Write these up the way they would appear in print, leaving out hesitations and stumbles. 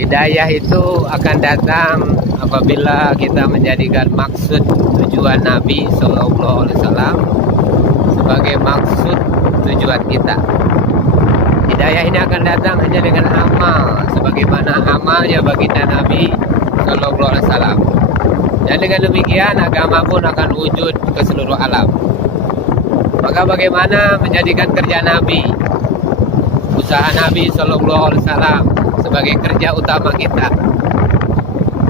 Hidayah itu akan datang apabila kita menjadikan maksud tujuan Nabi Sallallahu Alaihi Wasallam sebagai maksud tujuan kita. Hidayah ini akan datang hanya dengan amal, sebagaimana amalnya baginda Nabi Sallallahu Alaihi Wasallam. Dan dengan demikian agama pun akan wujud ke seluruh alam. Maka bagaimana menjadikan kerja Nabi, usaha Nabi Sallallahu Alaihi Wasallam sebagai kerja utama kita.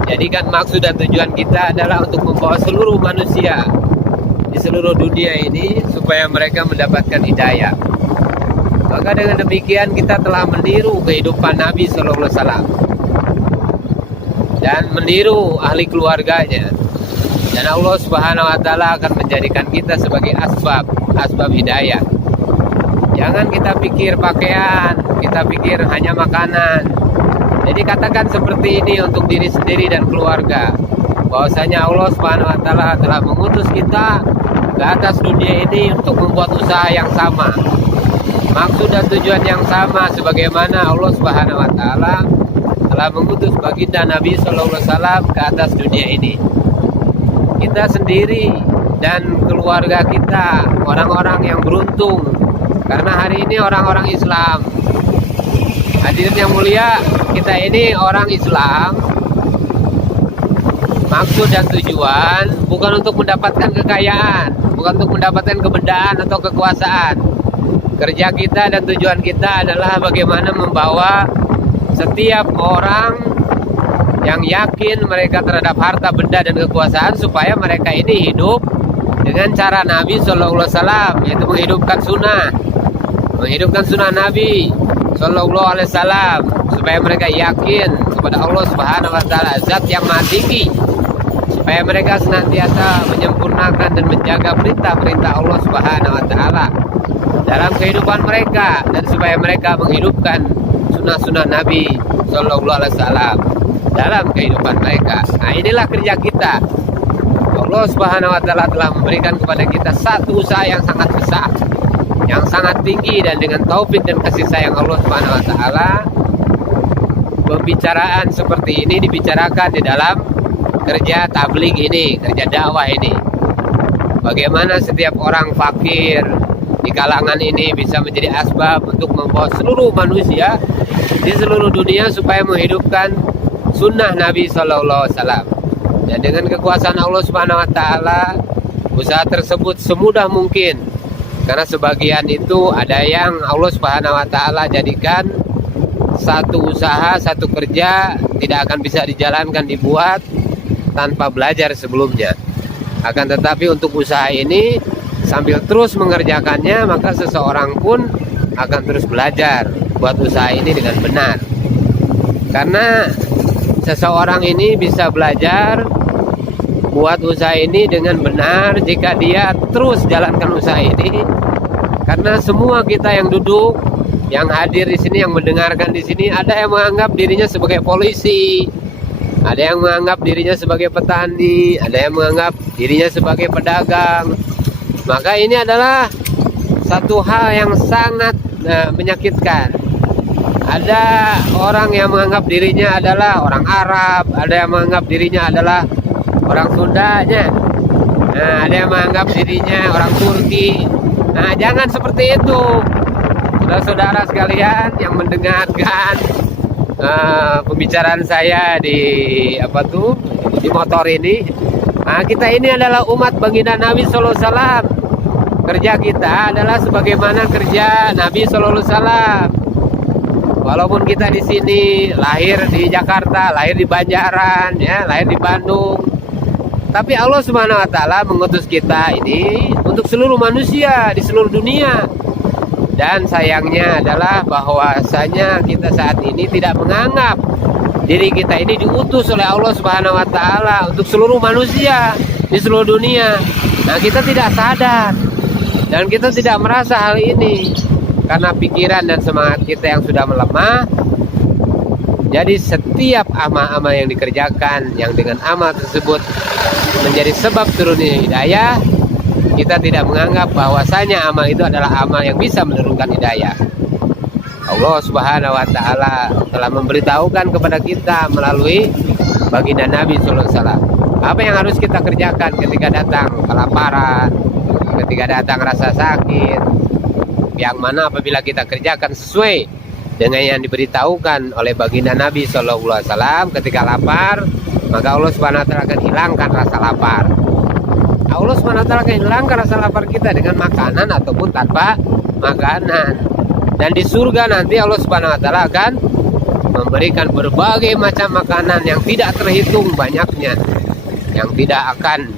Jadikan maksud dan tujuan kita adalah untuk membawa seluruh manusia di seluruh dunia ini supaya mereka mendapatkan hidayah. Maka dengan demikian kita telah meniru kehidupan Nabi Sallallahu Alaihi Wasallam dan meniru ahli keluarganya. Dan Allah Subhanahu Wa Taala akan menjadikan kita sebagai asbab hidayah. Jangan kita pikir pakaian, kita pikir hanya makanan. Jadi katakan seperti ini untuk diri sendiri dan keluarga, bahwasanya Allah Subhanahu Wa Taala telah mengutus kita ke atas dunia ini untuk membuat usaha yang sama, maksud dan tujuan yang sama, sebagaimana Allah Subhanahu Wa Taala telah mengutus baginda Nabi Sallallahu Alaihi Wasallam ke atas dunia ini. Kita sendiri dan keluarga kita orang-orang yang beruntung, karena hari ini orang-orang Islam. Hadirin yang mulia, kita ini orang Islam. Maksud dan tujuan bukan untuk mendapatkan kekayaan, bukan untuk mendapatkan kebendaan atau kekuasaan. Kerja kita dan tujuan kita adalah bagaimana membawa setiap orang yang yakin mereka terhadap harta, benda, dan kekuasaan supaya mereka ini hidup dengan cara Nabi Sallallahu Alaihi Wasallam, yaitu menghidupkan sunnah Nabi Sallallahu Alaihi Wasallam, supaya mereka yakin kepada Allah Subhanahu Wa Taala, Zat yang Maha Tinggi, supaya mereka senantiasa menyempurnakan dan menjaga perintah-perintah Allah Subhanahu Wa Taala dalam kehidupan mereka, dan supaya mereka menghidupkan sunnah-sunnah Nabi Sallallahu Alaihi Wasallam dalam kehidupan mereka. Nah, inilah kerja kita. Allah Subhanahu Wa Taala telah memberikan kepada kita satu usaha yang sangat besar, yang sangat tinggi, dan dengan taufik dan kasih sayang Allah Subhanahu Wa Taala, pembicaraan seperti ini dibicarakan di dalam kerja tabligh ini, kerja dakwah ini. Bagaimana setiap orang fakir di kalangan ini bisa menjadi asbab untuk membawa seluruh manusia di seluruh dunia supaya menghidupkan sunnah Nabi Sallallahu Alaihi Wasallam. Dan dengan kekuasaan Allah Subhanahu Wa Taala, usaha tersebut semudah mungkin. Karena sebagian itu ada yang Allah Subhanahu Wa Taala jadikan satu usaha, satu kerja tidak akan bisa dijalankan, dibuat tanpa belajar sebelumnya. Akan tetapi untuk usaha ini sambil terus mengerjakannya, maka seseorang pun akan terus belajar buat usaha ini dengan benar. Karena seseorang ini bisa belajar buat usaha ini dengan benar jika dia terus jalankan usaha ini. Karena semua kita yang duduk, yang hadir di sini, yang mendengarkan di sini, ada yang menganggap dirinya sebagai polisi, ada yang menganggap dirinya sebagai petani, ada yang menganggap dirinya sebagai pedagang. Maka ini adalah satu hal yang sangat menyakitkan. Ada orang yang menganggap dirinya adalah orang Arab, ada yang menganggap dirinya adalah orang Sundanya, ada yang menganggap dirinya orang Turki. Nah, jangan seperti itu, saudara-saudara sekalian yang mendengarkan pembicaraan saya di motor ini. Nah, kita ini adalah umat baginda Nabi Sallallahu Alaihi Wasallam. Kerja kita adalah sebagaimana kerja Nabi Sallallahu Alaihi Wasallam. Walaupun kita di sini lahir di Jakarta, lahir di Banjaran, ya, lahir di Bandung, tapi Allah Subhanahu Wa Taala mengutus kita ini untuk seluruh manusia di seluruh dunia. Dan sayangnya adalah bahwasanya kita saat ini tidak menganggap diri kita ini diutus oleh Allah Subhanahu Wa Taala untuk seluruh manusia di seluruh dunia. Nah, kita tidak sadar dan kita tidak merasa hal ini karena pikiran dan semangat kita yang sudah melemah. Jadi setiap amal-amal yang dikerjakan, yang dengan amal tersebut menjadi sebab turunnya hidayah, kita tidak menganggap bahwasanya amal itu adalah amal yang bisa menurunkan hidayah. Allah Subhanahu wa taala telah memberitahukan kepada kita melalui baginda Nabi sallallahu alaihi wasallam apa yang harus kita kerjakan ketika datang kelaparan, ketika datang rasa sakit, yang mana apabila kita kerjakan sesuai dengan yang diberitahukan oleh baginda Nabi sallallahu alaihi wasallam, ketika lapar maka Allah Subhanahu wa taala akan hilangkan rasa lapar. Allah Subhanahu wa taala akan hilangkan rasa lapar kita dengan makanan ataupun tanpa makanan. Dan di surga nanti Allah Subhanahu wa taala akan memberikan berbagai macam makanan yang tidak terhitung banyaknya, yang tidak akan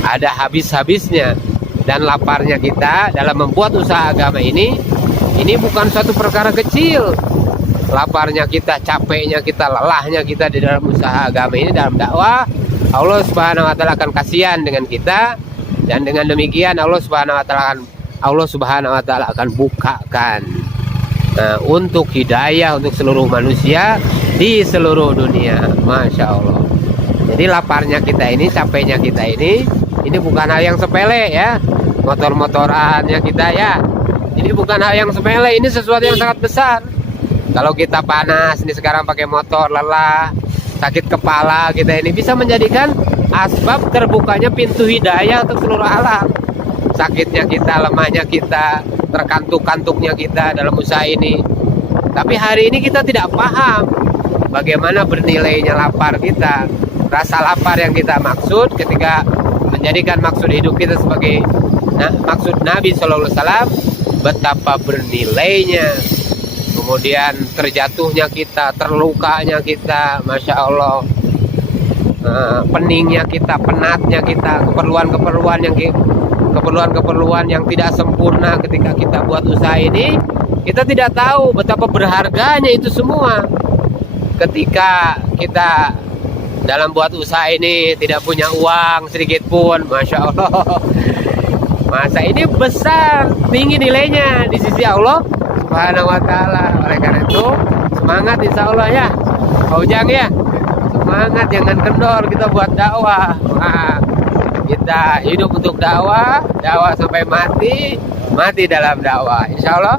ada habis-habisnya. Dan laparnya kita dalam membuat usaha agama ini bukan suatu perkara kecil. Laparnya kita, capeknya kita, lelahnya kita di dalam usaha agama ini, dalam dakwah, Allah Subhanahu wa taala akan kasihan dengan kita. Dan dengan demikian Allah Subhanahu wa taala akan bukakan untuk hidayah untuk seluruh manusia di seluruh dunia. Masya Allah. Jadi laparnya kita ini, capeknya kita ini bukan hal yang sepele ya. Motor-motorannya kita ya, ini bukan hal yang sepele, ini sesuatu yang sangat besar. Kalau kita panas ini sekarang pakai motor, lelah, sakit kepala kita ini bisa menjadikan asbab terbukanya pintu hidayah untuk seluruh alam. Sakitnya kita, lemahnya kita, terkantuk-kantuknya kita dalam usaha ini. Tapi hari ini kita tidak paham bagaimana bernilainya lapar kita. Rasa lapar yang kita maksud ketika menjadikan maksud hidup kita sebagai maksud Nabi Sallallahu Alaihi Wasallam, betapa bernilainya. Kemudian terjatuhnya kita, terlukanya kita, Masya Allah, peningnya kita, penatnya kita, keperluan-keperluan yang tidak sempurna ketika kita buat usaha ini, kita tidak tahu betapa berharganya itu semua. Ketika kita dalam buat usaha ini tidak punya uang sedikit pun, Masya Allah, masa ini besar, tinggi nilainya di sisi Allah Subhanahu wa taala. Oleh karena itu, semangat insya Allah ya, Pak Ujang ya. Semangat, jangan kendor kita buat dakwah. Kita hidup untuk dakwah, dakwah sampai mati dalam dakwah. Insya Allah.